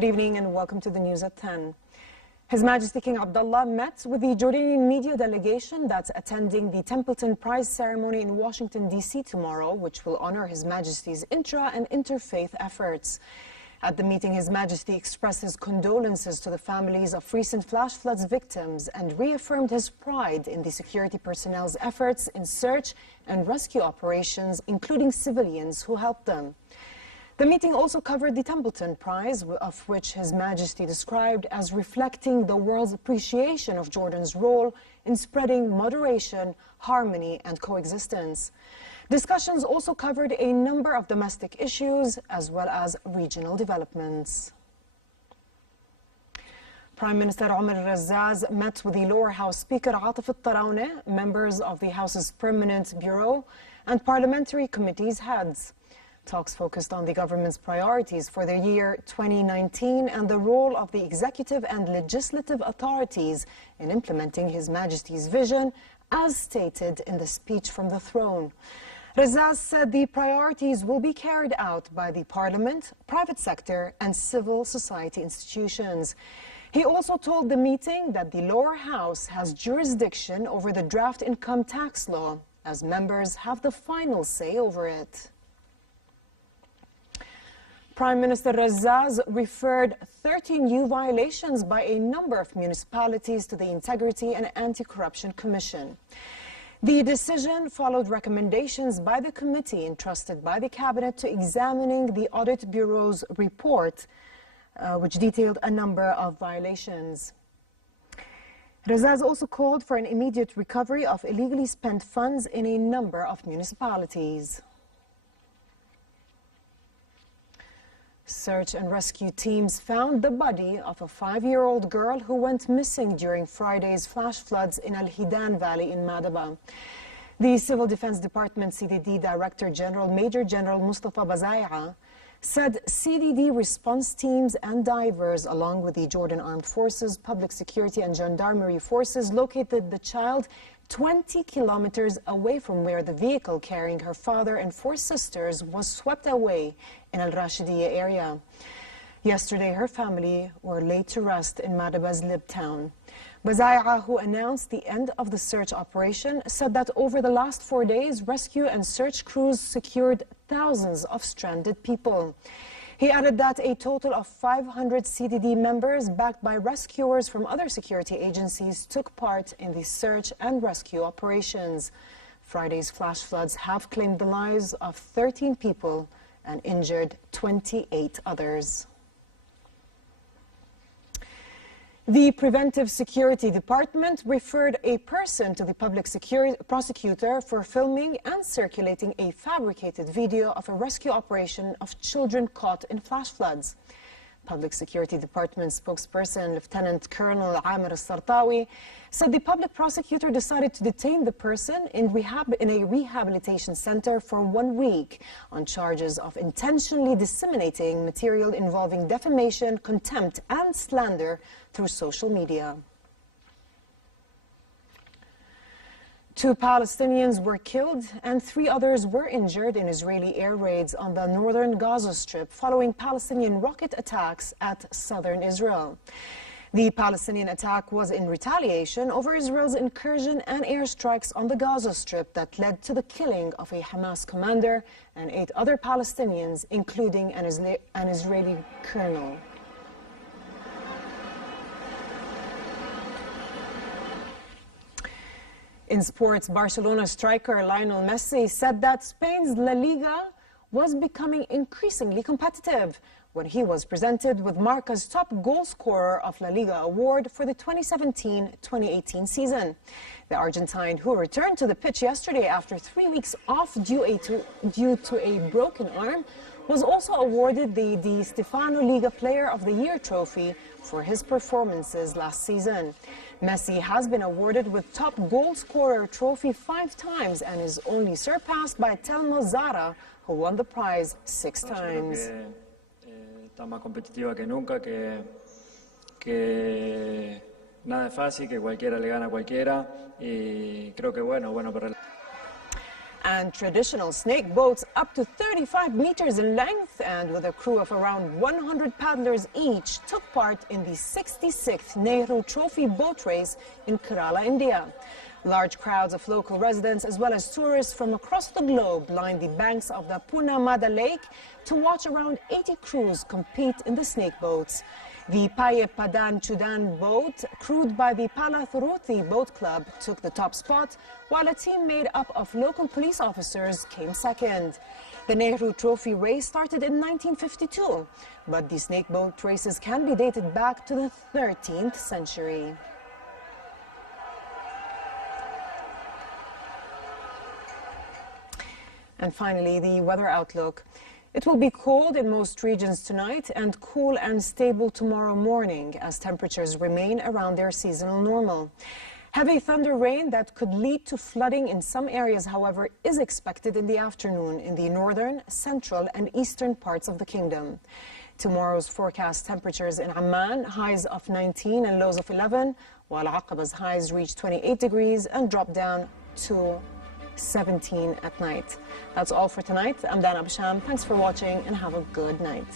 Good evening and welcome to the news at 10. His Majesty King Abdullah met with the Jordanian media delegation that's attending the Templeton Prize ceremony in Washington, D.C. tomorrow, which will honor His Majesty's intra- and interfaith efforts. At the meeting, His Majesty expressed his condolences to the families of recent flash floods victims and reaffirmed his pride in the security personnel's efforts in search and rescue operations, including civilians who helped them. The meeting also covered the Templeton Prize, of which His Majesty described as reflecting the world's appreciation of Jordan's role in spreading moderation, harmony, and coexistence. Discussions also covered a number of domestic issues as well as regional developments. Prime Minister Omar Razaz met with the Lower House Speaker Atif al-Tarawneh, members of the House's Permanent Bureau, and parliamentary committees heads. Talks focused on the government's priorities for the year 2019 and the role of the executive and legislative authorities in implementing His Majesty's vision, as stated in the speech from the throne. Razaz said the priorities will be carried out by the Parliament, private sector and civil society institutions. He also told the meeting that the lower house has jurisdiction over the draft income tax law, as members have the final say over it. Prime Minister Razaz referred 13 new violations by a number of municipalities to the Integrity and Anti-Corruption Commission. The decision followed recommendations by the committee entrusted by the Cabinet to examining the Audit Bureau's report, which detailed a number of violations. Razaz also called for an immediate recovery of illegally spent funds in a number of municipalities. Search and rescue teams found the body of a 5-year-old girl who went missing during Friday's flash floods in Al-Hidan Valley in Madaba. The Civil Defense Department CDD Director General Major General Mustafa Bazai'a said CDD response teams and divers, along with the Jordan Armed Forces, Public Security and Gendarmerie forces, located the child 20 kilometers away from where the vehicle carrying her father and 4 sisters was swept away in Al Rashidiyya area. Yesterday, her family were laid to rest in Madaba's Lib town. Bazai'a, who announced the end of the search operation, said that over the last 4 days, rescue and search crews secured thousands of stranded people. He added that a total of 500 CDD members, backed by rescuers from other security agencies, took part in the search and rescue operations. Friday's flash floods have claimed the lives of 13 people and injured 28 others. The Preventive Security Department referred a person to the public prosecutor for filming and circulating a fabricated video of a rescue operation of children caught in flash floods. Public Security Department spokesperson Lieutenant Colonel Amir al-Sartawi said the public prosecutor decided to detain the person in a rehabilitation center for 1 week on charges of intentionally disseminating material involving defamation, contempt, and slander through social media. 2 Palestinians were killed and 3 others were injured in Israeli air raids on the northern Gaza Strip following Palestinian rocket attacks at southern Israel. The Palestinian attack was in retaliation over Israel's incursion and airstrikes on the Gaza Strip that led to the killing of a Hamas commander and 8 other Palestinians, including an Israeli colonel. In sports, Barcelona striker Lionel Messi said that Spain's La Liga was becoming increasingly competitive when he was presented with Marca's top goal scorer of La Liga award for the 2017-2018 season. The Argentine, who returned to the pitch yesterday after 3 weeks off due to a broken arm, was also awarded the Di Stefano Liga Player of the Year trophy for his performances last season. Messi has been awarded with top goal scorer trophy 5 times and is only surpassed by Telmo Zarra, who won the prize 6 times. Está más competitiva que nunca, que nada es fácil, que cualquiera le gana a cualquiera y creo que bueno para And traditional snake boats up to 35 meters in length and with a crew of around 100 paddlers each took part in the 66th Nehru Trophy boat race in Kerala, India. Large crowds of local residents as well as tourists from across the globe lined the banks of the Punamada Lake to watch around 80 crews compete in the snake boats. The Paye Padan Chudan boat, crewed by the Palathuruthi Boat Club, took the top spot, while a team made up of local police officers came second. The Nehru Trophy race started in 1952, but the snake boat races can be dated back to the 13th century. And finally, the weather outlook. It will be cold in most regions tonight and cool and stable tomorrow morning as temperatures remain around their seasonal normal. Heavy thunder rain that could lead to flooding in some areas, however, is expected in the afternoon in the northern, central and eastern parts of the kingdom. Tomorrow's forecast temperatures in Amman, highs of 19 and lows of 11, while Aqaba's highs reach 28 degrees and drop down to 17 at night. That's all for tonight. I'm Dana Basham. Thanks for watching and have a good night.